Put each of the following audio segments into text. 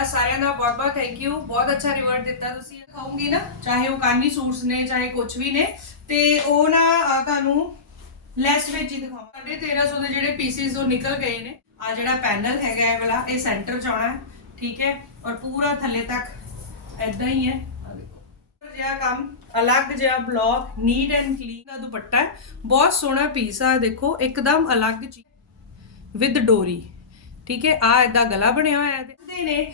ਤੁਹਾਡਾ ਸਾਰਿਆਂ ਦਾ ਬਹੁਤ ਬਹੁਤ ਥੈਂਕ ਯੂ ਬਹੁਤ ਅੱਛਾ ਰਿਵਰਟ ਦਿੱਤਾ ਤੁਸੀਂ। ਕਹੂੰਗੀ ਨਾ ਚਾਹੇ ਉਹ ਕਾਨੀ ਸੂਟਸ ਨੇ ਚਾਹੇ ਕੁਝ ਵੀ ਨੇ ਤੇ ਉਹ ਨਾ ਅਹ, ਤੁਹਾਨੂੰ ਲੈਸ ਵਿੱਚ ਹੀ ਦਿਖਾਵਾਂ 1350 ਦੇ ਜਿਹੜੇ ਪੀਸਿਸ ਉਹ ਨਿਕਲ ਗਏ ਨੇ। ਆ ਜਿਹੜਾ ਪੈਨਲ ਹੈਗਾ ਇਹ ਵਾਲਾ ਇਹ ਸੈਂਟਰ ਚ ਆਉਣਾ ਹੈ ਠੀਕ ਹੈ? ਔਰ ਪੂਰਾ ਥੱਲੇ ਤੱਕ ਐਦਾਂ ਹੀ ਹੈ। ਆ ਦੇਖੋ। ਜਿਹਾ ਕੰਮ ਅਲੱਗ ਜਿਹਾ ਬਲੌਕ ਨੀਟ ਐਂਡ ਕਲੀਨ ਦਾ ਦੁਪੱਟਾ ਹੈ। ਬਹੁਤ ਸੋਹਣਾ ਪੀਸ ਆ ਦੇਖੋ ਇੱਕਦਮ ਅਲੱਗ ਚੀਜ਼ ਵਿਦ ਡੋਰੀ ਠੀਕ ਹੈ? ਆ ਇਦਾਂ ਗਲਾ ਬਣਿਆ ਹੋਇਆ ਹੈ। ਤੇ ਨੇ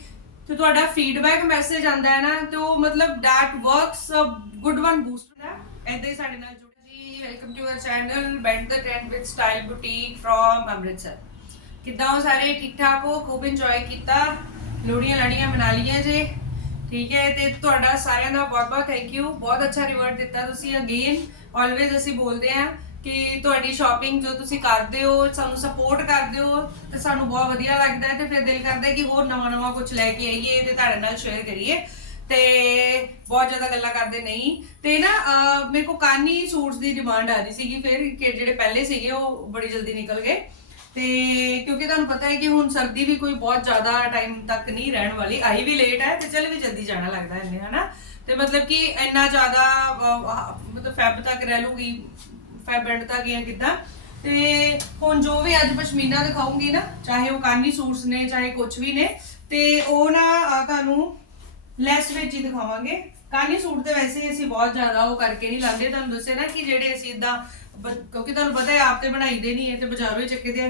ਤੇ ਤੁਹਾਡਾ ਫੀਡਬੈਕ ਮੈਸੇਜ ਆਂਦਾ ਹੈ ਨਾ, ਤੇ ਉਹ ਮਤਲਬ that works a good one boost ਹੈ। ਇਦਾਂ ਹੀ ਸਾਡੇ ਨਾਲ ਜੁੜੇ ਜੀ welcome to our channel band the trend with style boutique from Amritsar. ਕਿੱਦਾਂ ਹੋ ਸਾਰੇ? ਠੀਕ ਠਾਕ ਹੋ? ਖੂਬ ਇੰਜੋਏ ਕੀਤਾ। ਲੋੜੀਆਂ ਲੜੀਆਂ ਮਨਾ ਲਈਆਂ ਜੇ। ਠੀਕ ਹੈ, ਤੇ ਤੁਹਾਡਾ ਸਾਰਿਆਂ ਦਾ ਬਹੁਤ ਬਹੁਤ ਥੈਂਕ ਯੂ ਬਹੁਤ ਅੱਛਾ ਰਿਵਰਡ ਦਿੱਤਾ ਤੁਸੀਂ ਅਗੇਨ ਆਲਵੇਜ਼ ਅਸੀਂ ਬੋਲਦੇ ਆ ਕਿ ਤੁਹਾਡੀ ਸ਼ਾਪਿੰਗ ਜੋ ਤੁਸੀਂ ਕਰਦੇ ਹੋ ਸਾਨੂੰ ਸਪੋਰਟ ਕਰਦੇ ਹੋ ਤੇ ਸਾਨੂੰ ਬਹੁਤ ਵਧੀਆ ਲੱਗਦਾ ਹੈ ਤੇ ਫਿਰ ਦਿਲ ਕਰਦਾ ਹੈ ਕਿ ਹੋਰ ਨਵਾਂ ਨਵਾਂ ਕੁਝ ਲੈ ਕੇ ਆਈਏ ਤੇ ਤੁਹਾਡੇ ਨਾਲ ਸ਼ੇਅਰ ਕਰੀਏ। ਤੇ ਬਹੁਤ ਜ਼ਿਆਦਾ ਗੱਲਾਂ ਕਰਦੇ ਨਹੀਂ। ਤੇ ਨਾ ਅਹ, ਮੇਰੇ ਕੋ ਕਾਨੀ ਸੂਟਸ ਦੀ ਡਿਮਾਂਡ ਆ ਰਹੀ ਸੀਗੀ ਫਿਰ ਕਿ ਜਿਹੜੇ ਪਹਿਲੇ ਸੀਗੇ ਉਹ ਬੜੀ ਜਲਦੀ ਨਿਕਲ ਗਏ। ਤੇ ਕਿਉਂਕਿ ਤੁਹਾਨੂੰ ਪਤਾ ਹੈ ਕਿ ਹੁਣ ਸਰਦੀ ਵੀ ਕੋਈ ਬਹੁਤ ਜ਼ਿਆਦਾ ਟਾਈਮ ਤੱਕ ਨਹੀਂ ਰਹਿਣ ਵਾਲੀ ਆਈ ਵੀ ਲੇਟ ਹੈ ਤੇ ਚੱਲ ਵੀ ਜਲਦੀ ਜਾਣਾ ਲੱਗਦਾ ਇਹਨੇ ਹਨਾ? ਤੇ ਮਤਲਬ ਕਿ ਇੰਨਾ ਜ਼ਿਆਦਾ ਅਹ, ਆਹ, ਮਤਲਬ ਫੈਬ ਤੱਕ ਰਹਿ ਲੂਗੀ ਫੈਬ ਐਂਡ ਤੱਕ ਤੇ ਹੁਣ ਜੋ ਵੀ ਅੱਜ ਪਸ਼ਮੀਨਾ ਦਿਖਾਉਂਗੀ ਨਾ, ਚਾਹੇ ਉਹ ਕਾਨੀ ਸੂਟਸ ਨੇ, ਚਾਹੇ ਕੁਝ ਵੀ ਨੇ, ਤੇ ਉਹ ਨਾ ਤੁਹਾਨੂੰ ਲੈਸ ਵਿੱਚ ਹੀ ਦਿਖਾਵਾਂਗੇ। ਕਾਨੀ ਸੂਟ ਤੇ ਵੈਸੇ ਹੀ ਅਸੀਂ ਬਹੁਤ ਜ਼ਿਆਦਾ ਉਹ ਕਰਕੇ ਨਹੀਂ ਲਾਉਂਦੇ। ਤੁਹਾਨੂੰ ਦੱਸਿਆ ਨਾ ਕਿ ਜਿਹੜੇ ਅਸੀਂ ਇਦਾਂ ਕਿਉਂਕਿ ਤੁਹਾਨੂੰ ਪਤਾ ਹੈ, ਆਪ ਤੇ ਬਣਾਈ ਦੇ ਨਹੀਂ ਹੈ, ਤੇ ਬਾਜ਼ਾਰੋਂ ਹੀ ਚੱਕੇ ਆ।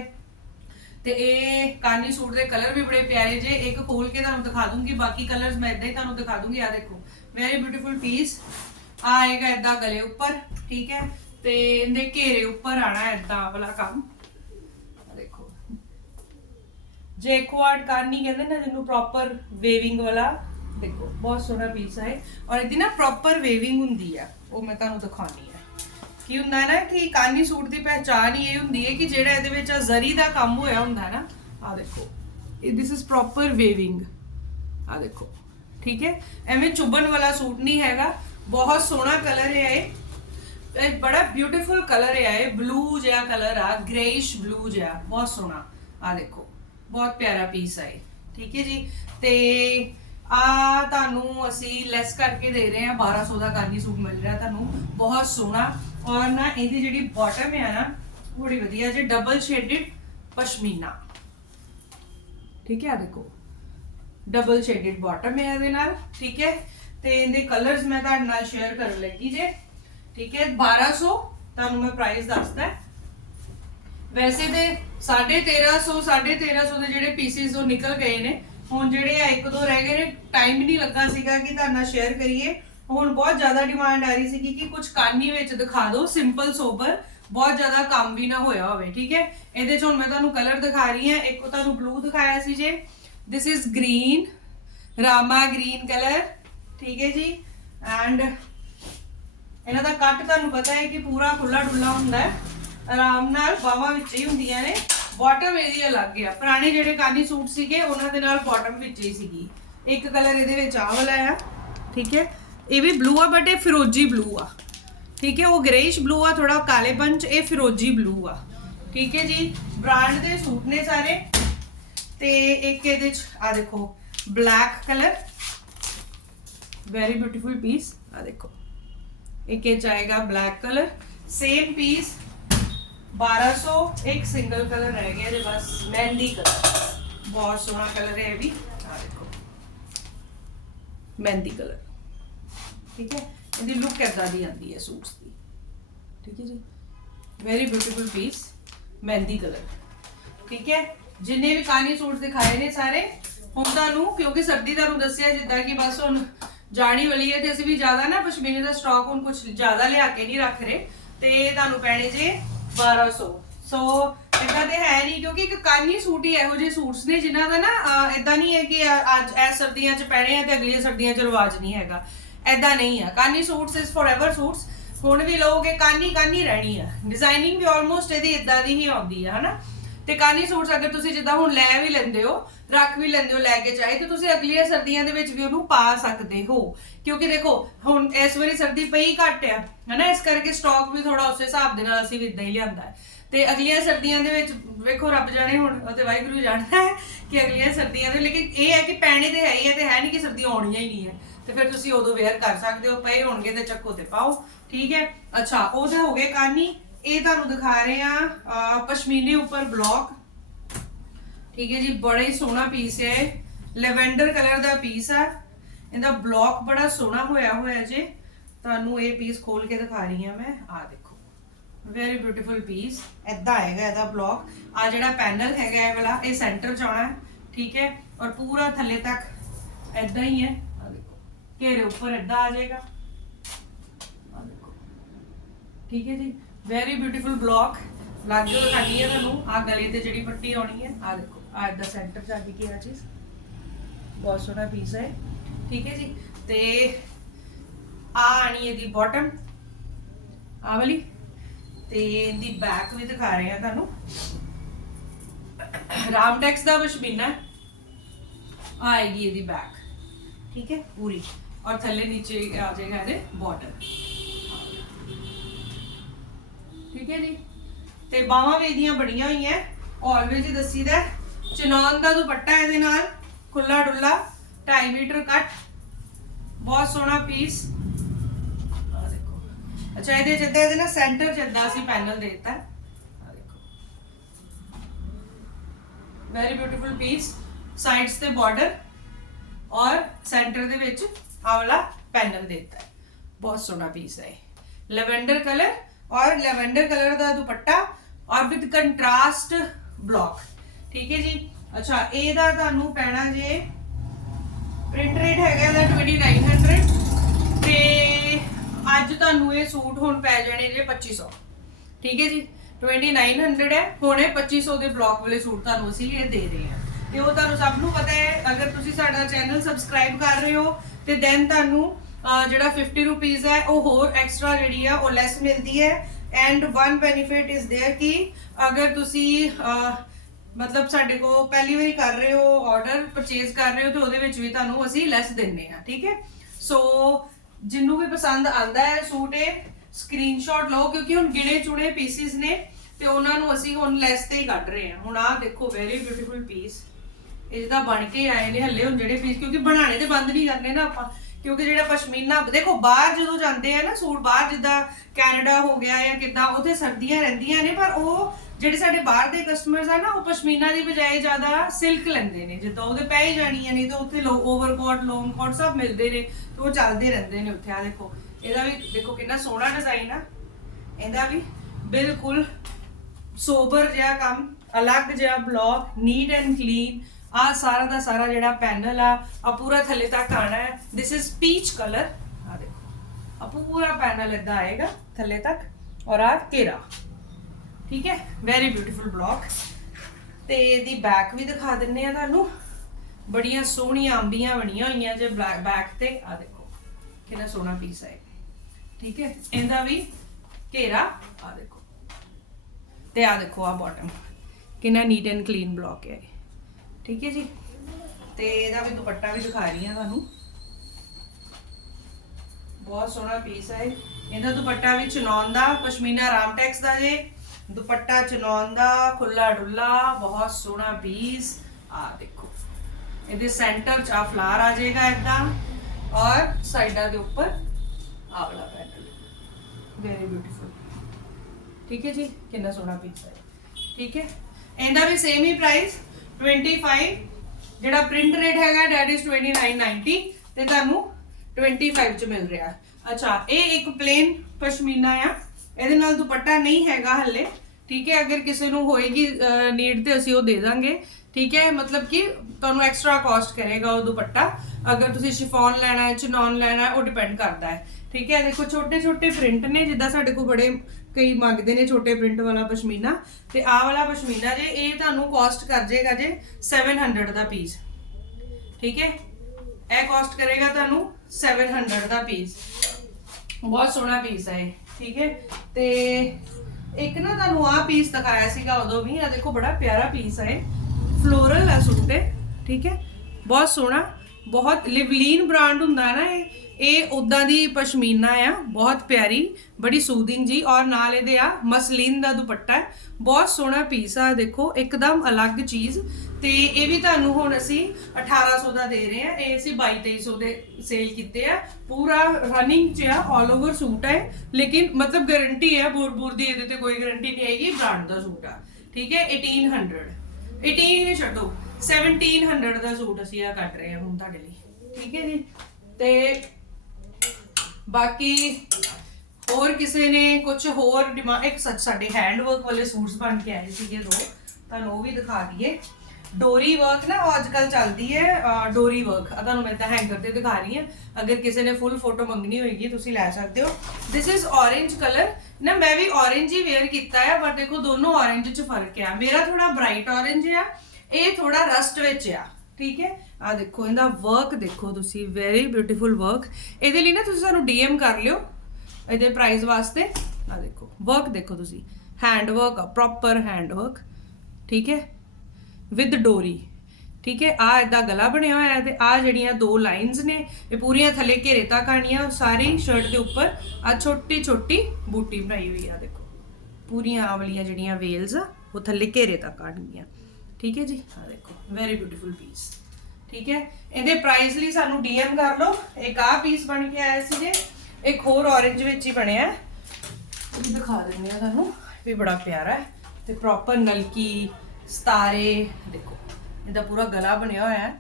ਤੇ ਇਹ ਕਾਨੀ ਸੂਟ ਦੇ ਕਲਰ ਵੀ ਬੜੇ ਪਿਆਰੇ ਜੇ। ਇੱਕ ਖੋਲ ਕੇ ਤੁਹਾਨੂੰ ਦਿਖਾ ਦੂੰਗੀ, ਬਾਕੀ ਕਲਰਸ ਮੈਂ ਇਦਾਂ ਹੀ ਤੁਹਾਨੂੰ ਦਿਖਾ ਦੂੰਗੀ। ਆ ਦੇਖੋ ਵੈਰੀ ਬਿਊਟੀਫੁਲ ਪੀਸ ਆਏਗਾ ਇਦਾਂ ਗਲੇ ਉੱਪਰ, ਠੀਕ ਹੈ? ਤੇ ਇਹਦੇ ਘੇਰੇ ਉੱਪਰ ਆਣਾ ਇਦਾਂ ਵਾਲਾ ਕੰਮ। ਆਹ ਦੇਖੋ। ਜੈਕਵਾਰਡ ਕਾਨੀ ਕਹਿੰਦੇ ਨਾ ਜਿਹਨੂੰ ਪ੍ਰੋਪਰ ਵੇਵਿੰਗ ਵਾਲਾ। ਦੇਖੋ, ਬਹੁਤ ਸੋਹਣਾ ਪੀਸ ਹੈ ਔਰ ਇਹਦੀ ਨਾ ਪ੍ਰੋਪਰ ਵੇਵਿੰਗ ਹੁੰਦੀ ਆ। ਉਹ ਮੈਂ ਤੁਹਾਨੂੰ ਦਿਖਾਉਣੀ ਆ। ਕੀ ਹੁੰਦਾ ਨਾ ਕਿ ਕਾਨੀ ਸੂਟ ਦੀ ਪਹਿਚਾਨ ਹੀ ਇਹ ਹੁੰਦੀ ਹੈ ਕਿ ਜਿਹੜਾ ਇਹਦੇ ਵਿੱਚ ਆਹ ਜ਼ਰੀ ਦਾ ਕੰਮ ਹੋਇਆ ਹੁੰਦਾ ਨਾ ਆ ਦੇਖੋ। ਇਹ ਦਿਸ ਇਜ਼ ਪ੍ਰੋਪਰ ਵੇਵਿੰਗ ਆ ਦੇਖੋ। ਠੀਕ ਹੈ? ਐਵੇਂ ਚੁੱਭਣ ਵਾਲਾ ਸੂਟ ਨਹੀਂ ਹੈਗਾ। ਬਹੁਤ ਸੋਹਣਾ ਕਲਰ ਹੈ ਇਹ। ਇਹ ਬੜਾ ਬਿਊਟੀਫੁਲ ਕਲਰ ਹੈ ਇਹ ਬਲੂ ਜਿਹਾ ਕਲਰ ਆ ਗ੍ਰੇਇਸ਼ ਬਲੂ ਜਿਹਾ ਬਹੁਤ ਸੋਹਣਾ। ਆ ਦੇਖੋ ਬਹੁਤ ਪਿਆਰਾ ਪੀਸ ਹੈ ਇਹ, ਠੀਕ ਹੈ ਜੀ? ਤੇ ਆ ਤੁਹਾਨੂੰ ਅਸੀਂ ਲੈਸ ਕਰਕੇ ਦੇ ਰਹੇ ਹਾਂ 1200 ਦਾ ਕਾਨੀ ਸੂਟ ਮਿਲ ਰਿਹਾ ਤੁਹਾਨੂੰ ਬਹੁਤ ਸੋਹਣਾ। ਔਰ ਨਾ ਇਹਦੀ ਜਿਹੜੀ ਬਾਟਮ ਹੈ ਨਾ ਉਹ ਬੜੀ ਵਧੀਆ ਜੇ ਡਬਲ ਸ਼ੇਡਡ ਪਸ਼ਮੀਨਾ। ਠੀਕ ਹੈ ਆ ਦੇਖੋ ਡਬਲ ਸ਼ੇਡਡ ਬਾਟਮ ਹੈ ਇਹਦੇ ਨਾਲ ਠੀਕ ਹੈ? ਤੇ ਇਹਦੇ ਕਲਰਸ ਮੈਂ ਤੁਹਾਡੇ ਨਾਲ ਸ਼ੇਅਰ ਕਰਨ ਲੱਗੀ ਜੇ। ਠੀਕ ਹੈ 1200 ਤੁਹਾਨੂੰ ਮੈਂ ਪ੍ਰਾਈਸ ਦੱਸਦਾ ਵੈਸੇ ਤੇ 1350 1350 ਦੇ ਜਿਹੜੇ ਪੀਸਿਸ ਉਹ ਨਿਕਲ ਗਏ ਨੇ। ਹੁਣ ਜਿਹੜੇ ਆ ਇੱਕ ਦੋ ਰਹਿ ਗਏ ਨੇ ਟਾਈਮ ਨਹੀਂ ਲੱਗਾ ਸੀਗਾ ਕਿ ਤੁਹਾਡੇ ਨਾਲ ਸ਼ੇਅਰ ਕਰੀਏ। ਹੁਣ ਬਹੁਤ ਜ਼ਿਆਦਾ ਡਿਮਾਂਡ ਆ ਰਹੀ ਸੀ ਕਿ ਕੁਝ ਕਾਨੀ ਵਿੱਚ ਦਿਖਾ ਦਿਓ ਸਿੰਪਲ ਸੋਬਰ ਬਹੁਤ ਜ਼ਿਆਦਾ ਕੰਮ ਵੀ ਨਾ ਹੋਇਆ ਹੋਵੇ, ਠੀਕ ਹੈ? ਇਹਦੇ ਚ ਹੁਣ ਮੈਂ ਤੁਹਾਨੂੰ ਕਲਰ ਦਿਖਾ ਰਹੀ ਹਾਂ। ਇੱਕ ਤੁਹਾਨੂੰ ਬਲੂ ਦਿਖਾਇਆ ਸੀ ਜੇ। This is green Rama green colour ਠੀਕ ਹੈ ਜੀ? ਐਂਡ ਇਹਨਾਂ ਦਾ ਕੱਟ ਤੁਹਾਨੂੰ ਪਤਾ ਹੈ ਕਿ ਪੂਰਾ ਖੁੱਲਾ ਡੁੱਲਾ ਹੁੰਦਾ ਹੈ। ਆਰਾਮ ਨਾਲ ਬਾਹਾਂ ਵਿੱਚ ਹੀ ਹੁੰਦੀਆਂ ਨੇ। ਬਾਟਮ ਇਹਦੀ ਅਲੱਗ ਆ ਪੁਰਾਣੇ ਜਿਹੜੇ ਕਾਨੀ ਸੂਟ ਸੀਗੇ, ਉਹਨਾਂ ਦੇ ਨਾਲ ਬਾਟਮ ਵਿੱਚ ਹੀ ਸੀਗੀ। ਇੱਕ ਕਲਰ ਇਹਦੇ ਵਿੱਚ ਆਹ ਵਾਲਾ ਆ। ਠੀਕ ਹੈ? ਇਹ ਵੀ ਬਲੂ ਆ ਬਟ ਇਹ ਫਿਰੋਜੀ ਬਲੂ ਆ। ਠੀਕ ਹੈ? ਉਹ ਗ੍ਰੇਇਸ਼ ਬਲੂ ਆ ਥੋੜਾ ਕਾਲੇ ਪੰਚ ਇਹ ਫਿਰੋਜੀ ਬਲੂ ਆ। ਠੀਕ ਹੈ ਜੀ? ਬ੍ਰਾਂਡ ਦੇ ਸੂਟ ਨੇ ਸਾਰੇ। ਤੇ ਇੱਕ ਇਹਦੇ ਚ ਆ ਦੇਖੋ black colour very beautiful piece ਆ ਦੇਖੋ। ਇੱਕ ਇਹ ਜਾਏਗਾ ਬਲੈਕ ਕਲਰ ਸੇਮ ਪੀਸ 1200 ਇੱਕ ਸਿੰਗਲ ਕਲਰ ਰਹਿ ਗਿਆ ਜੇ ਬਸ, ਮਹਿੰਦੀ ਕਲਰ ਬਹੁਤ ਸੋਹਣਾ ਕਲਰ ਹੈ ਇਹ ਵੀ। ਆ ਦੇਖੋ। ਮਹਿੰਦੀ ਕਲਰ ਠੀਕ ਹੈ? ਇਹਦੀ ਲੁੱਕ ਏਦਾਂ ਦੀ ਆਉਂਦੀ ਹੈ ਸੂਟਸ ਦੀ। ਠੀਕ ਹੈ ਜੀ? Very beautiful piece mehndi colour ਠੀਕ ਹੈ? ਜਿੰਨੇ ਵੀ ਕਾਨੀ ਸੂਟ ਦਿਖਾਏ ਨੇ ਸਾਰੇ ਹੁਣ ਤੁਹਾਨੂੰ ਕਿਉਂਕਿ ਸਰਦੀ ਦਾ ਨੂੰ ਦੱਸਿਆ ਜਿੱਦਾਂ ਕਿ ਬਸ ਹੁਣ ਜਾਣੀ ਵਾਲੀ ਹੈ ਤੇ ਅਸੀਂ ਵੀ ਜ਼ਿਆਦਾ ਨਾ ਪਸ਼ਮੀਨੇ ਦਾ ਸਟਾਕ ਹੁਣ ਕੁਝ ਜ਼ਿਆਦਾ ਲਿਆ ਕੇ ਨਹੀਂ ਰੱਖ ਰਹੇ। ਤੇ ਤੁਹਾਨੂੰ ਪੈਣੇ ਜੇ 1200 ਸੋ। ਇਦਾਂ ਤੇ ਹੈ ਨਹੀਂ ਕਿਉਂਕਿ ਇੱਕ ਕਾਨੀ ਸੂਟ ਹੀ ਇਹੋ ਜਿਹੇ ਸੂਟਸ ਨੇ ਜਿਨ੍ਹਾਂ ਦਾ ਨਾ ਇਦਾਂ ਨਹੀਂ ਹੈ ਕਿ ਅੱਜ ਇਹ ਸਰਦੀਆਂ 'ਚ ਪੈਣੇ ਆ ਤੇ ਅਗਲੀਆਂ ਸਰਦੀਆਂ 'ਚ ਰਿਵਾਜ ਨਹੀਂ ਹੈਗਾ। ਐਦਾਂ ਨਹੀਂ ਆ। Kani suits is forever suits. ਹੁਣ ਵੀ ਲਓਗੇ, ਕਾਨੀ ਕਾਨੀ ਰਹਿਣੀ ਆ। ਡਿਜ਼ਾਈਨਿੰਗ ਵੀ ਆਲਮੋਸਟ ਇਹਦੀ ਇਦਾਂ ਦੀ ਹੀ ਆਉਂਦੀ ਆ, ਹਨਾ? ਤੇ ਕਾਨੀ ਸੂਟਸ ਅਗਰ ਤੁਸੀਂ ਜਿੱਦਾਂ ਹੁਣ ਲੈ ਵੀ ਲੈਂਦੇ ਹੋ, ਰੱਖ ਵੀ ਲੈਂਦੇ ਹੋ ਲੈ ਕੇ ਚਾਹੇ, ਤੇ ਤੁਸੀਂ ਅਗਲੀਆਂ ਸਰਦੀਆਂ ਦੇ ਵਿੱਚ ਵੀ ਉਹਨੂੰ ਪਾ ਸਕਦੇ ਹੋ। ਕਿਉਂਕਿ ਦੇਖੋ, ਹੁਣ ਇਸ ਵਾਰੀ ਸਰਦੀ ਪਈ ਘੱਟ ਆ, ਹਨਾ? ਇਸ ਕਰਕੇ ਸਟਾਕ ਵੀ ਥੋੜਾ ਉਸੇ ਹਿਸਾਬ ਦੇ ਨਾਲ ਅਸੀਂ ਵੀ ਇਦਾਂ ਹੀ ਲਿਆਂਦਾ ਹੈ। ਤੇ ਅਗਲੀਆਂ ਸਰਦੀਆਂ ਦੇ ਵਿੱਚ, ਵੇਖੋ ਰੱਬ ਜਾਣੇ ਹੁਣ ਤੇ ਵਾਹਿਗੁਰੂ ਜਾਣਦਾ ਹੈ ਕਿ ਅਗਲੀਆਂ ਸਰਦੀਆਂ ਦੇ, ਲੇਕਿਨ ਇਹ ਹੈ ਕਿ ਪੈਣੇ ਤੇ ਹੈ ਹੀ ਹੈ ਤੇ ਹੈ ਨਹੀਂ ਕਿ ਸਰਦੀਆਂ ਆਉਣੀਆਂ ਹੀ ਨਹੀਂ ਹੈ। ਤੇ ਫਿਰ ਤੁਸੀਂ ਉਦੋਂ ਵੇਅਰ ਕਰ ਸਕਦੇ ਹੋ, ਪਏ ਹੋਣਗੇ ਤੇ ਚੱਕੋ ਤੇ ਪਾਓ, ਠੀਕ ਹੈ? ਅੱਛਾ, ਉਹਦੇ ਹੋ ਗਏ ਕਾਨੀ ਇਹ ਤੁਹਾਨੂੰ ਦਿਖਾ ਰਹੇ ਆ ਪਸ਼ਮੀਨੇ ਉੱਪਰ ਬਲੌਕ ਠੀਕ ਹੈ ਜੀ, ਬੜਾ ਹੀ ਸੋਹਣਾ ਪੀਸ ਹੈ ਲੈਵੈਂਡਰ ਕਲਰ ਦਾ ਪੀਸ ਆ। ਇਹਦਾ ਬਲੌਕ ਬੜਾ ਸੋਹਣਾ ਹੋਇਆ ਹੋਇਆ ਜੇ। ਤੁਹਾਨੂੰ ਇਹ ਪੀਸ ਖੋਲ ਕੇ ਦਿਖਾ ਰਹੀ ਹਾਂ ਮੈਂ। ਆ ਦੇਖੋ। ਵੈਰੀ ਬਿਊਟੀਫੁਲ ਪੀਸ ਐਦਾਂ ਆਏਗਾ ਇਹਦਾ ਬਲੌਕ ਆ ਜਿਹੜਾ ਪੈਨਲ ਹੈਗਾ ਇਹ ਵਾਲਾ, ਇਹ ਸੈਂਟਰ ਚ ਆਉਣਾ ਠੀਕ ਹੈ? ਔਰ ਪੂਰਾ ਥੱਲੇ ਤੱਕ ਐਦਾਂ ਹੀ ਹੈ। ਆ ਦੇਖੋ। ਘੇਰੇ ਉੱਪਰ ਐਦਾਂ ਆ ਜਾਏਗਾ। ਆ ਦੇਖੋ। ਠੀਕ ਹੈ ਜੀ? ਵੈਰੀ ਬਿਊਟੀਫੁਲ ਬਲੌਕ ਲਾਗੇ ਦਿਖਾਣੀ ਹੈ ਤੁਹਾਨੂੰ। ਆ ਗਲੇ ਤੇ ਜਿਹੜੀ ਪੱਟੀ ਆਉਣੀ ਹੈ ਆ ਦੇਖੋ ਆ ਦਾ ਸੈਂਟਰ ਚ ਆ ਕੀ ਆ ਚੀਜ਼ ਬਹੁਤ ਸੋਹਣਾ ਪੀਸ ਹੈ। ਠੀਕ ਹੈ ਜੀ? ਤੇ ਆ ਆਣੀ ਇਹਦੀ ਬਾਟਮ ਆ ਵਾਲੀ। ਤੇ ਇਹਦੀ ਬੈਕ ਵੀ ਦਿਖਾ ਰਹੇ ਆ ਤੁਹਾਨੂੰ। ਰਾਮਟੈਕਸ ਦਾ ਪਸ਼ਮੀਨਾ। ਆਏਗੀ ਇਹਦੀ ਬੈਕ ਠੀਕ ਹੈ? ਪੂਰੀ। ਔਰ ਥੱਲੇ ਨੀਚੇ ਆ ਜਾਏਗਾ ਇਹਦੇ ਬਾਰਡਰ ਠੀਕ ਹੈ ਜੀ? ਤੇ ਬਾਹਾਂ ਵੀ ਇਹਦੀਆਂ ਬੜੀਆਂ ਹੋਈਆਂ। ਆਲਵੇਜ਼ ਦੱਸੀਦਾ ਚਨੌਨ ਦਾ ਦੁਪੱਟਾ ਇਹਦੇ ਨਾਲ। ਖੁੱਲਾ ਡੁੱਲਾ 2.5 ਮੀਟਰ ਕੱਟ। ਬਹੁਤ ਸੋਹਣਾ ਪੀਸ ਆ ਦੇਖੋ। ਅੱਛਾ, ਇਹਦੇ ਜਿੱਦਾਂ ਇਹਦੇ ਨਾਲ ਸੈਂਟਰ ਜਿੱਦਾਂ ਅਸੀਂ ਪੈਨਲ ਦੇ ਆ ਦੇਖੋ। ਵੈਰੀ ਬਿਊਟੀਫੁਲ ਪੀਸ ਸਾਈਡਸ ਤੇ ਬਾਰਡਰ ਔਰ ਸੈਂਟਰ ਦੇ ਵਿੱਚ ਆਹ ਪੈਨਲ ਦਿੱਤਾ ਹੈ। ਬਹੁਤ ਸੋਹਣਾ ਪੀਸ ਹੈ ਲੈਵੈਂਡਰ ਕਲਰ ਔਰ ਲੈਵੈਂਡਰ ਕਲਰ ਦਾ ਦੁਪੱਟਾ, ਔਰ ਵਿਦ ਕੰਟਰਾਸਟ ਬਲੌਕ ਠੀਕ ਹੈ ਜੀ? ਅੱਛਾ ਇਹਦਾ ਤੁਹਾਨੂੰ ਪੈਣਾ ਜੇ ਪ੍ਰਿੰਟ ਰੇਟ ਹੈਗਾ ਇਹਦਾ 2900 ਤੇ ਅੱਜ ਤੁਹਾਨੂੰ ਇਹ ਸੂਟ ਹੁਣ ਪੈ ਜਾਣੇ ਜੇ 2500 ਠੀਕ ਹੈ ਜੀ? 2900 ਹੈ। ਹੁਣ ਇਹ 2500 ਦੇ ਬਲੌਕ ਵਾਲੇ ਸੂਟ ਤੁਹਾਨੂੰ ਅਸੀਂ ਇਹ ਦੇ ਰਹੇ ਹਾਂ। ਤੇ ਉਹ ਤੁਹਾਨੂੰ ਸਭ ਨੂੰ ਪਤਾ ਹੈ, ਅਗਰ ਤੁਸੀਂ ਸਾਡਾ ਚੈਨਲ ਸਬਸਕ੍ਰਾਈਬ ਕਰ ਰਹੇ ਹੋ, ਤੇ ਦੈਨ ਤੁਹਾਨੂੰ ਜਿਹੜਾ 50 ਰੁਪੀਸ ਹੈ ਉਹ ਹੋਰ ਐਕਸਟਰਾ ਜਿਹੜੀ ਆ ਉਹ ਲੈਸ ਮਿਲਦੀ ਹੈ and one benefit is there ਕਿ ਅਗਰ ਤੁਸੀਂ ਅਹ, ਮਤਲਬ ਸਾਡੇ ਕੋ ਪਹਿਲੀ ਵਾਰੀ ਕਰ ਰਹੇ ਹੋ ਆਰਡਰ ਪਰਚੇਜ਼ ਕਰ ਰਹੇ ਹੋ ਤੇ ਉਹਦੇ ਵਿੱਚ ਵੀ ਤੁਹਾਨੂੰ ਅਸੀਂ ਲੈਸ ਦਿੰਨੇ ਆ ਠੀਕ ਹੈ ਸੋ ਜਿੰਨੂੰ ਵੀ ਪਸੰਦ ਆਂਦਾ ਹੈ ਸੂਟ ਇਹ ਸਕਰੀਨਸ਼ਾਟ ਲਓ ਕਿਉਂਕਿ ਹੁਣ ਗਿਣੇ ਚੁਣੇ ਪੀਸਿਸ ਨੇ ਤੇ ਉਹਨਾਂ ਨੂੰ ਅਸੀਂ ਹੁਣ ਲੈਸ ਤੇ ਹੀ ਕੱਢ ਰਹੇ ਹਾਂ ਹੁਣ ਆਹ ਦੇਖੋ ਵੈਰੀ ਬਿਊਟੀਫੁਲ ਪੀਸ ਇਹ ਜਿਹਦਾ ਬਣ ਕੇ ਆਏ ਨੇ ਹੱਲੇ ਹੁਣ ਜਿਹੜੇ ਪੀਸ ਕਿਉਂਕਿ ਬਣਾਣੇ ਤੇ ਬੰਦ ਨਹੀਂ ਕਰਨੇ ਨਾ ਆਪਾਂ ਕਿਉਂਕਿ ਜਿਹੜਾ ਪਸ਼ਮੀਨਾ, ਦੇਖੋ ਬਾਹਰ ਜਦੋਂ ਜਾਂਦੇ ਆ ਨਾ ਸੂਟ, ਬਾਹਰ ਜਿੱਦਾਂ ਕੈਨੇਡਾ ਹੋ ਗਿਆ ਜਾਂ ਕਿੱਦਾਂ, ਉੱਥੇ ਸਰਦੀਆਂ ਰਹਿੰਦੀਆਂ ਨੇ, ਪਰ ਉਹ ਜਿਹੜੇ ਸਾਡੇ ਬਾਹਰ ਦੇ ਕਸਟਮਰਸ ਆ ਨਾ, ਉਹ ਪਸ਼ਮੀਨਾ ਦੀ ਬਜਾਏ ਜ਼ਿਆਦਾ ਸਿਲਕ ਲੈਂਦੇ ਨੇ। ਜਿੱਦਾਂ ਉਹਦੇ ਪੈ ਹੀ ਜਾਣੀਆਂ ਨੇ, ਤਾਂ ਉੱਥੇ ਲੋ ਓਵਰਕੋਟ ਲੌਂਗ ਕੋਟ ਸਭ ਮਿਲਦੇ ਨੇ, ਤੇ ਉਹ ਚੱਲਦੇ ਰਹਿੰਦੇ ਨੇ ਉੱਥੇ। ਆ ਦੇਖੋ, ਇਹਦਾ ਵੀ ਦੇਖੋ ਕਿੰਨਾ ਸੋਹਣਾ ਡਿਜ਼ਾਈਨ ਆ। ਇਹਦਾ ਵੀ ਬਿਲਕੁਲ ਸੋਬਰ ਜਿਹਾ ਕੰਮ, ਅਲੱਗ ਜਿਹਾ ਬਲੌਕ ਨੀਟ ਐਂਡ ਕਲੀਨ ਆ ਸਾਰਾ ਦਾ ਸਾਰਾ ਜਿਹੜਾ ਪੈਨਲ ਆ ਆ ਪੂਰਾ ਥੱਲੇ ਤੱਕ ਆਣਾ ਹੈ। ਥਿਸ ਇਜ਼ ਪੀਚ ਕਲਰ ਆ ਦੇਖੋ। ਆ ਪੂਰਾ ਪੈਨਲ ਇਦਾਂ ਆਏਗਾ ਥੱਲੇ ਤੱਕ। ਔਰ ਆ ਘੇਰਾ। ਠੀਕ ਹੈ? ਵੈਰੀ ਬਿਊਟੀਫੁਲ ਬਲੌਕ ਤੇ ਇਹਦੀ ਬੈਕ ਵੀ ਦਿਖਾ ਦਿੰਨੇ ਆ ਤੁਹਾਨੂੰ। ਬੜੀਆਂ ਸੋਹਣੀਆਂ ਅੰਬੀਆਂ ਬਣੀਆਂ ਹੋਈਆਂ ਜੇ ਬੈਕ ਤੇ। ਆ ਦੇਖੋ। ਕਿੰਨਾ ਸੋਹਣਾ ਪੀਸ ਹੈ ਠੀਕ ਹੈ? ਇਹਦਾ ਵੀ ਘੇਰਾ। ਆ ਦੇਖੋ। ਤੇ ਆ ਦੇਖੋ ਆ ਬਾਟਮ ਕਿੰਨਾ ਨੀਟ ਐਂਡ ਕਲੀਨ ਬਲੌਕ ਹੈ ਇਹ। ਠੀਕ ਹੈ ਜੀ? ਤੇ ਇਹਦਾ ਵੀ ਦੁਪੱਟਾ ਵੀ ਦਿਖਾ ਰਹੀ ਹਾਂ ਤੁਹਾਨੂੰ। ਬਹੁਤ ਸੋਹਣਾ ਪੀਸ ਹੈ ਇਹਦਾ ਦੁਪੱਟਾ ਵੀ ਚਨੌਨ ਦਾ, ਪਸ਼ਮੀਨਾ ਰਾਮਟੈਕਸ ਦਾ ਜੇ। ਦੁਪੱਟਾ ਚਨੌਨ ਦਾ ਖੁੱਲਾ ਡੁੱਲਾ, ਬਹੁਤ ਸੋਹਣਾ ਪੀਸ ਆ ਦੇਖੋ। ਇਹਦੇ ਸੈਂਟਰ 'ਚ ਆ ਫਲਾਰ ਆ ਜਾਏਗਾ ਇਦਾਂ ਔਰ ਸਾਈਡਾਂ ਦੇ ਉੱਪਰ ਆਵਲਾ ਵਾਲਾ ਵੈਰੀ ਬਿਊਟੀਫੁਲ ਠੀਕ ਹੈ ਜੀ? ਕਿੰਨਾ ਸੋਹਣਾ ਪੀਸ ਹੈ ਠੀਕ ਹੈ? ਇਹਦਾ ਵੀ ਸੇਮ ਹੀ ਪ੍ਰਾਈਸ 25 ਜਿਹੜਾ ਪ੍ਰਿੰਟ ਰੇਟ ਹੈਗਾ ਡੈਟ ਇਜ਼ 2990 ਤੇ ਤੁਹਾਨੂੰ 25 ਚ ਮਿਲ ਰਿਹਾ। ਅੱਛਾ, ਇਹ ਇੱਕ ਪਲੇਨ ਪਸ਼ਮੀਨਾ ਆ। ਇਹਦੇ ਨਾਲ ਦੁਪੱਟਾ ਨਹੀਂ ਹੈਗਾ ਹੱਲੇ, ਠੀਕ ਹੈ? ਅਗਰ ਕਿਸੇ ਨੂੰ ਹੋਏਗੀ ਨੀਡ ਤੇ ਅਸੀਂ ਉਹ ਦੇ ਦਾਂਗੇ। ਠੀਕ ਹੈ? ਮਤਲਬ ਕਿ ਤੁਹਾਨੂੰ ਐਕਸਟਰਾ ਕਾਸਟ ਕਰੇਗਾ ਉਹ ਦੁਪੱਟਾ। ਅਗਰ ਤੁਸੀਂ ਸ਼ਿਫੋਨ ਲੈਣਾ ਹੈ ਚਨੌਨ ਲੈਣਾ ਹੈ, ਉਹ ਡਿਪੈਂਡ ਕਰਦਾ ਹੈ। ਠੀਕ ਹੈ? ਦੇਖੋ ਛੋਟੇ ਛੋਟੇ ਪ੍ਰਿੰਟ ਨੇ, ਜਿੱਦਾਂ ਸਾਡੇ ਕੋਲ ਬੜੇ ਕਈ ਮੰਗਦੇ ਨੇ ਛੋਟੇ ਪ੍ਰਿੰਟ ਵਾਲਾ ਪਸ਼ਮੀਨਾ ਤੇ ਆਹ ਵਾਲਾ ਪਸ਼ਮੀਨਾ ਜੇ, ਇਹ ਤੁਹਾਨੂੰ ਕਾਸਟ ਕਰ ਜਾਏਗਾ ਜੇ 700 ਦਾ ਪੀਸ ਠੀਕ ਹੈ? ਇਹ ਕਾਸਟ ਕਰੇਗਾ ਤੁਹਾਨੂੰ 700 ਦਾ ਪੀਸ ਬਹੁਤ ਸੋਹਣਾ ਪੀਸ ਹੈ ਇਹ, ਠੀਕ ਹੈ? ਤੇ ਇੱਕ ਨਾ ਤੁਹਾਨੂੰ ਆਹ ਪੀਸ ਦਿਖਾਇਆ ਸੀਗਾ ਉਦੋਂ ਵੀ ਆ ਦੇਖੋ ਬੜਾ ਪਿਆਰਾ ਪੀਸ ਹੈ ਫਲੋਰਲ ਆ ਸੂਟ ਹੈ ਠੀਕ ਹੈ? ਬਹੁਤ ਸੋਹਣਾ, ਬਹੁਤ ਲਿਵਲੀਨ ਬ੍ਰਾਂਡ ਹੁੰਦਾ ਹੈ ਨਾ ਇਹ। ਇਹ ਉਦਾਂ ਦੀ ਪਸ਼ਮੀਨਾ ਆ, ਬਹੁਤ ਪਿਆਰੀ, ਬੜੀ ਸੂਦਿੰਗ ਜੀ, ਔਰ ਨਾਲ ਇਹਦੇ ਆ ਮਸਲੀਨ ਦਾ ਦੁਪੱਟਾ ਹੈ। ਬਹੁਤ ਸੋਹਣਾ ਪੀਸ ਆ, ਦੇਖੋ, ਇੱਕਦਮ ਅਲੱਗ ਚੀਜ਼। ਤੇ ਇਹ ਵੀ ਤੁਹਾਨੂੰ ਹੁਣ ਅਸੀਂ 1800 ਦਾ ਦੇ ਰਹੇ ਆ। ਇਹ ਅਸੀਂ 2200 ਦੇ ਸੇਲ ਕੀਤੇ ਆ। ਪੂਰਾ ਰਨਿੰਗ ਚ ਆ 올 ਓਵਰ ਸੂਟ ਹੈ ਲੇਕਿਨ ਮਤਲਬ ਗਾਰੰਟੀ ਹੈ ਬੂਰ ਬੂਰ ਦੀ ਇਹਦੇ ਤੇ ਕੋਈ ਗਾਰੰਟੀ ਨਹੀਂ ਹੈਗੀ ਬ੍ਰਾਂਡ ਦਾ ਸੂਟ ਆ। ਠੀਕ ਹੈ 1800 18 ਛੱਡੋ 1700 ਦਾ ਸੂਟ ਅਸੀਂ ਆ ਕੱਟ ਰਹੇ ਹਾਂ ਹੁਣ ਤੁਹਾਡੇ ਲਈ। ਠੀਕ ਹੈ ਜੀ? ਤੇ ਬਾਕੀ ਹੋਰ ਕਿਸੇ ਨੇ ਕੁਝ ਹੋਰ ਡਿਮਾਂਡ ਇੱਕ ਸੱਚ ਸਾਡੇ ਹੈਂਡ ਵਰਕ ਵਾਲੇ ਸੂਟਸ ਬਣ ਕੇ ਆਏ ਸੀਗੇ ਦੋ, ਤੁਹਾਨੂੰ ਉਹ ਵੀ ਦਿਖਾ ਦਈਏ। ਡੋਰੀ ਵਰਕ ਨਾ ਉਹ ਅੱਜ ਕੱਲ ਚੱਲਦੀ ਹੈ ਡੋਰੀ ਵਰਕ ਆ ਤੁਹਾਨੂੰ ਮੈਂ ਤਾਂ ਹੈਂਗਰ ਤੇ ਦਿਖਾ ਰਹੀ ਹਾਂ, ਅਗਰ ਕਿਸੇ ਨੇ ਫੁੱਲ ਫੋਟੋ ਮੰਗਣੀ ਹੋਏਗੀ, ਤੁਸੀਂ ਲੈ ਸਕਦੇ ਹੋ। ਥਿਸ ਇਜ਼ orange ਕਲਰ ਨਾ, ਮੈਂ ਵੀ orange ਹੀ ਵੇਅਰ ਕੀਤਾ ਹੈ ਪਰ ਦੇਖੋ ਦੋਨੋਂ orange ਚ ਫ਼ਰਕ ਆ। ਮੇਰਾ ਥੋੜਾ ਬ੍ਰਾਈਟ orange ਆ, ਇਹ ਥੋੜਾ ਰਸਟ ਵਿੱਚ ਆ। ਠੀਕ ਹੈ? ਆ ਦੇਖੋ, ਇਹਦਾ ਵਰਕ ਦੇਖੋ ਤੁਸੀਂ ਵੈਰੀ ਬਿਊਟੀਫੁਲ ਵਰਕ ਇਹਦੇ ਲਈ ਨਾ ਤੁਸੀਂ ਸਾਨੂੰ ਡੀਐਮ ਕਰ ਲਿਓ ਇਹਦੇ ਪ੍ਰਾਈਸ ਵਾਸਤੇ। ਆ ਦੇਖੋ ਵਰਕ ਦੇਖੋ ਤੁਸੀਂ। Hand work proper hand work ਠੀਕ ਹੈ? ਵਿਦ ਡੋਰੀ ਠੀਕ ਹੈ? ਆ ਇਦਾਂ ਗਲਾ ਬਣਿਆ ਹੋਇਆ ਹੈ ਤੇ ਆ ਜਿਹੜੀਆਂ ਦੋ ਲਾਈਨਸ ਨੇ, ਇਹ ਪੂਰੀਆਂ ਥੱਲੇ ਘੇਰੇ ਤੱਕ ਆਣੀਆਂ ਸਾਰੀ ਸ਼ਰਟ ਦੇ ਉੱਪਰ। ਆ ਛੋਟੀ ਛੋਟੀ ਬੂਟੀ ਬਣਾਈ ਹੋਈ ਆ ਦੇਖੋ। ਪੂਰੀਆਂ ਆ ਵਾਲੀਆਂ ਜਿਹੜੀਆਂ ਵੇਲਸ ਆ, ਉਹ ਥੱਲੇ ਘੇਰੇ ਤੱਕ ਆਣਗੀਆਂ ਠੀਕ ਹੈ ਜੀ? ਆ ਦੇਖੋ ਵੈਰੀ ਬਿਊਟੀਫੁਲ ਪੀਸ ਠੀਕ ਹੈ? ਇਹਦੇ ਪ੍ਰਾਈਸ ਲਈ ਸਾਨੂੰ ਡੀਐਮ ਕਰ ਲਓ। ਇੱਕ ਆ ਪੀਸ ਬਣ ਕੇ ਆਇਆ ਸੀ ਜੇ ਇੱਕ ਹੋਰ orange ਵਿੱਚ ਹੀ ਬਣਿਆ। ਹੈ। ਉਹ ਵੀ ਦਿਖਾ ਦਿੰਦੇ ਆ ਤੁਹਾਨੂੰ। ਵੀ ਬੜਾ ਪਿਆਰਾ ਹੈ। ਤੇ ਪ੍ਰੋਪਰ ਨਲਕੀ, ਸਤਾਰੇ, ਦੇਖੋ, ਇਹਦਾ ਪੂਰਾ ਗਲਾ ਬਣਿਆ ਹੋਇਆ ਹੈ।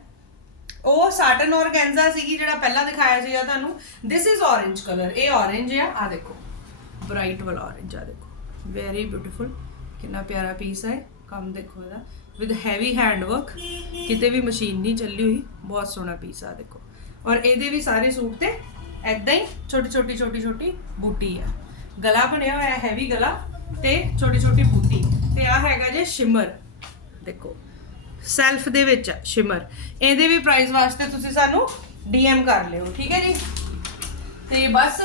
ਉਹ ਸਾਟਨ ਔਰਗੈਂਜ਼ਾ ਸੀਗੀ, ਜਿਹੜਾ ਪਹਿਲਾਂ ਦਿਖਾਇਆ ਸੀਗਾ ਤੁਹਾਨੂੰ। This ਇਜ਼ orange ਕਲਰ ਇਹ orange ਆ। ਆ ਦੇਖੋ। ਬ੍ਰਾਈਟ ਵਾਲਾ orange ਆ, ਦੇਖੋ। ਵੈਰੀ ਬਿਊਟੀਫੁਲ ਕਿੰਨਾ ਪਿਆਰਾ ਪੀਸ ਹੈ ਕੰਮ ਦੇਖੋ ਇਹਦਾ। ਵਿਦ ਹੈਵੀ ਹੈਂਡ ਕਿਤੇ ਵੀ ਮਸ਼ੀਨ ਨਹੀਂ ਚੱਲੀ ਹੋਈ, ਬਹੁਤ ਸੋਹਣਾ ਪੀਸ ਆ ਦੇਖੋ। ਔਰ ਇਹਦੇ ਵੀ ਸਾਰੇ ਸੂਟ ਤੇ ਐਦਾਂ ਹੀ ਛੋਟੀ ਛੋਟੀ ਛੋਟੀ ਛੋਟੀ ਬੂਟੀ ਆ। ਗਲਾ ਬਣਿਆ ਹੋਇਆ ਹੈਵੀ ਗਲਾ ਤੇ ਛੋਟੀ ਛੋਟੀ ਬੂਟੀ। ਤੇ ਆ ਹੈਗਾ ਜੇ ਸ਼ਿਮਰ ਦੇਖੋ ਸੈਲਫ ਦੇ ਵਿੱਚ ਸ਼ਿਮਰ ਇਹਦੇ ਵੀ ਪ੍ਰਾਈਸ ਵਾਸਤੇ ਤੁਸੀਂ ਸਾਨੂੰ ਡੀਐਮ ਕਰ ਲਿਓ, ਠੀਕ ਹੈ ਜੀ? ਤੇ ਬਸ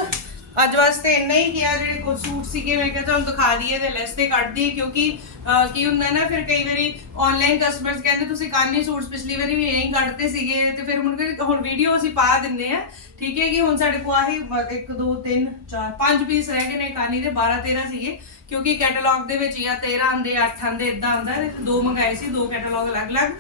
ਅੱਜ ਵਾਸਤੇ ਇੰਨਾ ਹੀ ਕਿਹਾ ਜਿਹੜੇ ਕੁਝ ਸੂਟ ਸੀਗੇ ਮੈਂ ਕਿਹਾ ਤੁਹਾਨੂੰ ਦਿਖਾ ਦਈਏ ਤੇ ਲਿਸਟ ਤੇ ਕੱਢ ਦਈਏ ਕਿਉਂਕਿ ਅਹ, ਕੀ ਹੁੰਦਾ ਨਾ ਫਿਰ ਕਈ ਵਾਰੀ ਆਨਲਾਈਨ ਕਸਟਮਰਸ ਕਹਿੰਦੇ ਤੁਸੀਂ ਕਾਨੀ ਸੂਟਸ ਪਿਛਲੀ ਵਾਰੀ ਵੀ ਇਹੀ ਕੱਢਦੇ ਸੀਗੇ? ਤੇ ਫਿਰ ਹੁਣ ਕਿ- ਹੁਣ ਵੀਡੀਓ ਅਸੀਂ ਪਾ ਦਿੰਨੇ ਆ ਠੀਕ ਹੈ ਕਿ ਹੁਣ ਸਾਡੇ ਕੋਲ ਆਹੀ 1 2 3 4 5 ਪੀਸ ਰਹਿ ਗਏ ਨੇ ਕਾਨੀ ਦੇ? 12 13 ਸੀਗੇ। ਕਿਉਂਕਿ ਕੈਟਲੌਗ ਦੇ ਵਿੱਚ ਜਾਂ 13 ਆਂਦੇ 8 ਆਂਦੇ ਇਦਾਂ ਆਂਦਾ ਤੇ ਦੋ ਮੰਗਾਏ ਸੀ ਦੋ ਕੈਟਲੌਗ ਅਲੱਗ-ਅਲੱਗ।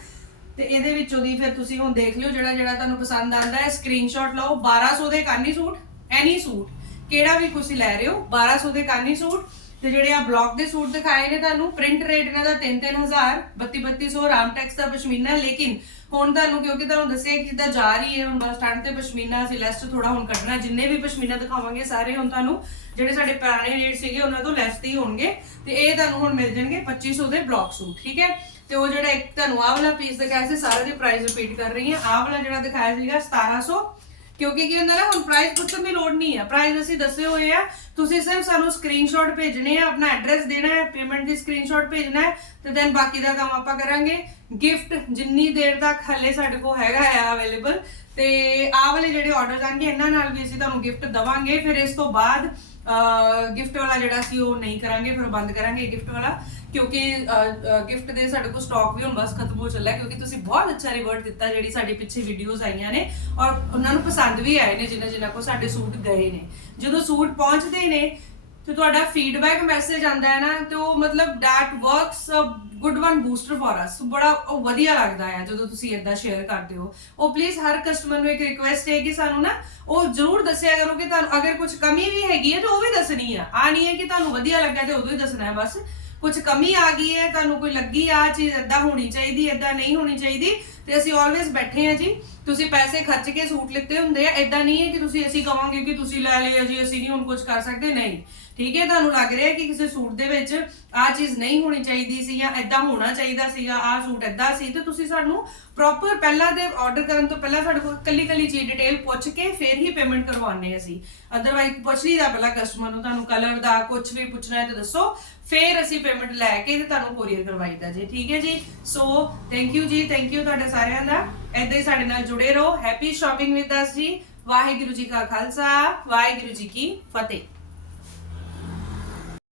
ਤੇ ਇਹਦੇ ਵਿੱਚੋਂ ਦੀ ਫਿਰ ਤੁਸੀਂ ਹੁਣ ਦੇਖ ਲਿਓ ਜਿਹੜਾ ਜਿਹੜਾ ਤੁਹਾਨੂੰ ਪਸੰਦ ਆਂਦਾ ਹੈ। ਸਕਰੀਨਸ਼ਾਟ ਲਓ। 1200 ਦੇ ਕਾਨੀ ਸੂਟ? ਐਨੀ ਸੂਟ। ਕਿਹੜਾ ਵੀ ਤੁਸੀਂ ਲੈ ਰਹੇ ਹੋ? 1200 ਦੇ ਕਾਨੀ ਸੂਟ ਤੇ ਜਿਹੜੇ ਆ ਬਲੌਕ ਦੇ ਸੂਟ ਦਿਖਾਏ ਨੇ ਤੁਹਾਨੂੰ। ਪ੍ਰਿੰਟ ਰੇਟ ਇਹਨਾਂ ਦਾ 3-3000 32-3200 ਰਾਮਟੈਕਸ ਦਾ ਪਸ਼ਮੀਨਾ। ਲੇਕਿਨ ਹੁਣ ਤੁਹਾਨੂੰ, ਕਿਉਂਕਿ ਤੁਹਾਨੂੰ ਦੱਸਿਆ ਕਿ ਜਿੱਦਾਂ ਜਾ ਰਹੀ ਹੈ, ਹੁਣ ਬਸ ਸਟੈਂਡ ਤੇ ਪਸ਼ਮੀਨਾ, ਅਸੀਂ ਲੈਸ ਥੋੜਾ ਹੁਣ ਕੱਢਣਾ। ਜਿੰਨੇ ਵੀ ਪਸ਼ਮੀਨਾ ਦਿਖਾਵਾਂਗੇ ਸਾਰੇ ਹੁਣ ਤੁਹਾਨੂੰ, ਜਿਹੜੇ ਸਾਡੇ ਪੁਰਾਣੇ ਰੇਟ ਸੀਗੇ, ਉਹਨਾਂ ਤੋਂ ਲੈਸ ਤੇ ਹੀ ਹੋਣਗੇ। ਤੇ ਇਹ ਤੁਹਾਨੂੰ ਹੁਣ ਮਿਲ ਜਾਣਗੇ 2500 ਦੇ ਬਲੌਕ ਸੂਟ, ਠੀਕ ਹੈ? ਤੇ ਉਹ ਜਿਹੜਾ ਇੱਕ ਤੁਹਾਨੂੰ ਆਹ ਵਾਲਾ ਪੀਸ ਦਿਖਾਇਆ ਸੀ, ਸਾਰੇ ਦੇ ਪ੍ਰਾਈਸ ਰਿਪੀਟ ਕਰ ਰਹੀ ਹਾਂ। ਆਹ ਵਾਲਾ ਜਿਹੜਾ ਦਿਖਾਇਆ ਸੀਗਾ 1700 ਕਿਉਂਕਿ ਕੀ ਹੁੰਦਾ ਨਾ, ਹੁਣ ਪ੍ਰਾਈਸ ਪੁੱਛਣ ਦੀ ਲੋੜ ਨਹੀਂ ਹੈ ਪ੍ਰਾਈਸ ਅਸੀਂ ਦੱਸੇ ਹੋਏ ਆ। ਤੁਸੀਂ ਸਿਰਫ ਸਾਨੂੰ ਸਕਰੀਨਸ਼ਾਟ ਭੇਜਣੇ ਆ, ਆਪਣਾ ਐਡਰੈਸ ਦੇਣਾ ਹੈ ਪੇਮੈਂਟ ਦੀ ਸਕਰੀਨਸ਼ਾਟ ਭੇਜਣਾ ਹੈ, ਤੇ ਦੈਨ ਬਾਕੀ ਦਾ ਕੰਮ ਆਪਾਂ ਕਰਾਂਗੇ। ਗਿਫਟ ਜਿੰਨੀ ਦੇਰ ਤੱਕ ਹੱਲੇ ਸਾਡੇ ਕੋਲ ਹੈਗਾ ਆ ਅਵੇਲੇਬਲ ਤੇ ਆਹ ਵਾਲੇ ਜਿਹੜੇ ਆਰਡਰ ਆਣਗੇ ਇਹਨਾਂ ਨਾਲ ਵੀ ਅਸੀਂ ਤੁਹਾਨੂੰ ਗਿਫਟ ਦਵਾਂਗੇ। ਫਿਰ ਇਸ ਤੋਂ ਬਾਅਦ ਗਿਫਟ ਵਾਲਾ ਜਿਹੜਾ ਸੀ ਉਹ ਨਹੀਂ ਕਰਾਂਗੇ, ਫਿਰ ਬੰਦ ਕਰਾਂਗੇ ਗਿਫਟ ਵਾਲਾ। ਕਿਉਂਕਿ ਗਿਫਟ ਦੇ ਸਾਡੇ ਕੋਲ ਸਟਾਕ ਵੀ ਹੁਣ ਬਸ ਖਤਮ ਹੋ ਚੱਲਿਆ, ਕਿਉਂਕਿ ਤੁਸੀਂ ਬਹੁਤ ਅੱਛਾ ਰਿਵਰਟ ਦਿੱਤਾ ਜਿਹੜੀ ਸਾਡੇ ਪਿੱਛੇ ਵੀਡੀਓਜ਼ ਆਈਆਂ ਨੇ। ਔਰ ਉਹਨਾਂ ਨੂੰ ਪਸੰਦ ਵੀ ਆਏ ਨੇ ਜਿਨ੍ਹਾਂ ਜਿਨ੍ਹਾਂ ਕੋ ਸਾਡੇ ਸੂਟ ਗਏ ਨੇ। ਜਦੋਂ ਸੂਟ ਪਹੁੰਚਦੇ ਨੇ ਤੇ ਤੁਹਾਡਾ ਫੀਡਬੈਕ ਮੈਸੇਜ ਆਂਦਾ ਹੈ ਨਾ, ਤੇ ਉਹ ਮਤਲਬ that works good one booster for us ਬੜਾ ਉਹ ਵਧੀਆ ਲੱਗਦਾ ਹੈ ਜਦੋਂ ਤੁਸੀਂ ਇਦਾਂ ਸ਼ੇਅਰ ਕਰਦੇ ਹੋ। ਉਹ ਪਲੀਜ਼ ਹਰ ਕਸਟਮਰ ਨੂੰ ਇੱਕ ਰਿਕੁਐਸਟ ਹੈ ਕਿ ਸਾਨੂੰ ਨਾ ਉਹ ਜ਼ਰੂਰ ਦੱਸਿਆ ਕਰੋ ਕਿ ਤੁਹਾਨੂੰ ਅਗਰ ਕੁਝ ਕਮੀ ਵੀ ਹੈਗੀ ਹੈ ਤਾਂ ਉਹ ਵੀ ਦੱਸਣੀ ਆ। ਆ ਨਹੀਂ ਹੈ ਕਿ ਤੁਹਾਨੂੰ ਵਧੀਆ ਲੱਗਾ ਤੇ ਉਦੋਂ ਹੀ ਦੱਸਣਾ ਹੈ, ਬਸ ਕੁਝ ਕਮੀ ਆ ਗਈ ਹੈ, ਤੁਹਾਨੂੰ ਕੋਈ ਲੱਗੀ ਆ ਚੀਜ਼, ਏਦਾਂ ਹੋਣੀ ਚਾਹੀਦੀ, ਏਦਾਂ ਨਹੀਂ ਹੋਣੀ ਚਾਹੀਦੀ, ਤੇ ਅਸੀਂ ਆਲਵੇਸ ਬੈਠੇ ਆ ਜੀ। ਤੁਸੀਂ ਪੈਸੇ ਖਰਚ ਕੇ ਸੂਟ ਲਿੱਤੇ ਹੁੰਦੇ ਆ, ਏਦਾਂ ਨਹੀਂ ਹੈ ਕਿ ਤੁਸੀਂ ਅਸੀਂ ਕਵਾਂਗੇ ਕਿ ਤੁਸੀਂ ਲੈ ਲਿਆ ਜੀ, ਅਸੀਂ ਨਹੀਂ ਹੁਣ ਕੁਝ ਕਰ ਸਕਦੇ। ਨਹੀਂ। ਠੀਕ ਹੈ, ਤੁਹਾਨੂੰ ਲੱਗ ਰਿਹਾ ਕਿ ਕਿਸੇ ਸੂਟ ਦੇ ਵਿੱਚ ਆ ਚੀਜ਼ ਨਹੀਂ ਹੋਣੀ ਚਾਹੀਦੀ ਸੀ ਜਾਂ ਏਦਾਂ ਹੋਣਾ ਚਾਹੀਦਾ ਸੀਗਾ ਆ ਸੂਟ ਏਦਾਂ ਸੀ, ਤੇ ਤੁਸੀਂ ਸਾਨੂੰ ਪ੍ਰੋਪਰ ਪਹਿਲਾਂ ਦੇ ਆਰਡਰ ਕਰਨ ਤੋਂ ਪਹਿਲਾਂ ਸਾਡੇ ਕੋਲ ਕੱਲੀ ਕੱਲੀ ਚੀਜ਼ ਡਿਟੇਲ ਪੁੱਛ ਕੇ ਫਿਰ ਹੀ ਪੇਮੈਂਟ ਕਰਵਾਉਂਦੇ ਅਸੀਂ। ਅਦਰਵਾਈਜ਼ ਪੁੱਛ ਲਈਦਾ ਪਹਿਲਾਂ ਕਸਟਮਰ ਨੂੰ, ਤੁਹਾਨੂੰ ਕਲਰ ਦਾ ਕੁਝ ਵੀ ਪੁੱਛਣਾ ਹੈ ਤਾਂ ਦੱਸੋ, ਫਿਰ ਅਸੀਂ ਪੇਮੈਂਟ ਲੈ ਕੇ ਤੇ ਤੁਹਾਨੂੰ ਕੋਰੀਅਰ ਕਰਵਾਈਦਾ ਜੀ। ਠੀਕ ਹੈ ਜੀ? ਸੋ ਥੈਂਕ ਯੂ ਜੀ ਥੈਂਕ ਯੂ ਤੁਹਾਡਾ ਸਾਰਿਆਂ ਦਾ। ਏਦਾਂ ਹੀ ਸਾਡੇ ਨਾਲ ਜੁੜੇ ਰਹੋ। ਹੈਪੀ ਸ਼ਾਪਿੰਗ ਵਿਦ ਅਸ ਜੀ। ਵਾਹਿਗੁਰੂ ਜੀ ਕਾ ਖਾਲਸਾ, ਵਾਹਿਗੁਰੂ ਜੀ ਕੀ ਫਤਿਹ।